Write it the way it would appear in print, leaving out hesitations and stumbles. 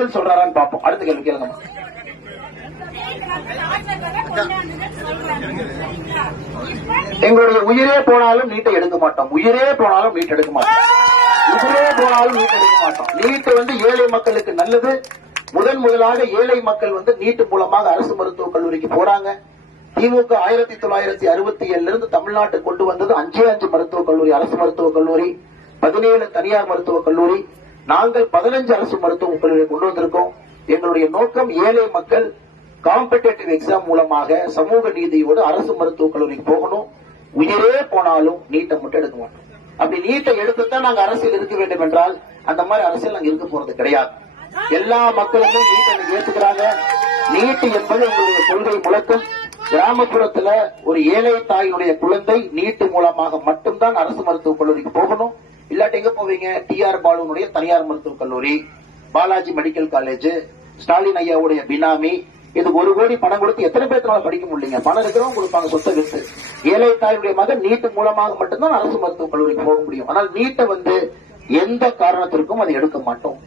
சொல்றாரான்னு பாப்போம். அடுத்த கேள்வி கேளுங்க. எங்களுடைய உயிரே போனாலும் நீட்டை எடுக்க மாட்டோம். உயிரே போனாலும் நீட் எடுக்க மாட்டோம். உயிரே போனாலும் நீட் எடுக்க மாட்டோம். நீட் ஏழை மக்களுக்கு நல்லது. முதலாக ஏழை மக்கள் நீட் மூலமாக அரசு மருத்துவக் கல்லூரிக்கு போறாங்க. திமுக 1967 இருந்து தமிழ்நாட்டுக்கு கொண்டு வந்தது 5 மருத்துவக் கல்லூரி, அரசு மருத்துவக் கல்லூரி, 17 தனியார் மருத்துவக் கல்லூரி. நாங்கள் 15 அரசு மருத்துவக் கல்லூரியை கொண்டு வந்திருக்கோம். எங்களுடைய நோக்கம் ஏழை மக்கள் காம்படேட்டிவ் எக்ஸாம் மூலமாக சமூக நீதியோடு அரசு மருத்துவக் கல்லூரிக்கு போகணும். உயிரே போனாலும் நீட்டை மட்டும் எடுக்க மாட்டோம். அப்படி நீட்டை எடுத்துத்தான் நாங்க அரசியல் இருக்க வேண்டும் என்றால் அந்த மாதிரி அரசியல் நாங்க இருக்க போறது கிடையாது. எல்லா மக்களுமே நீட்டை ஏற்றுக்கிறாங்க. நீட் என்பது எங்களுடைய கொள்கை முழக்கம். கிராமப்புறத்துல ஒரு ஏழை தாயினுடைய குழந்தை நீட் மூலமாக மட்டும்தான் அரசு மருத்துவக் கல்லூரிக்கு போகணும். இல்லாட்டி எங்க போவீங்க? TR பாலுனுடைய தனியார் மருத்துவக் கல்லூரி, பாலாஜி மெடிக்கல் காலேஜ், ஸ்டாலின் ஐயாவுடைய பினாமி, இது 1 கோடி பணம் கொடுத்து எத்தனை பேர்னால படிக்க முடியலங்க? பணம் இருக்கிறவங்க கொடுப்பாங்க சொத்தை வித்து. ஏழை தாயுடைய மகன் நீட் மூலமாக மட்டும்தான் அரசு மருத்துவக் கல்லூரிக்கு போக முடியும். ஆனால் நீட்டை எந்த காரணத்திற்கும் அதை எடுக்க மாட்டோம்.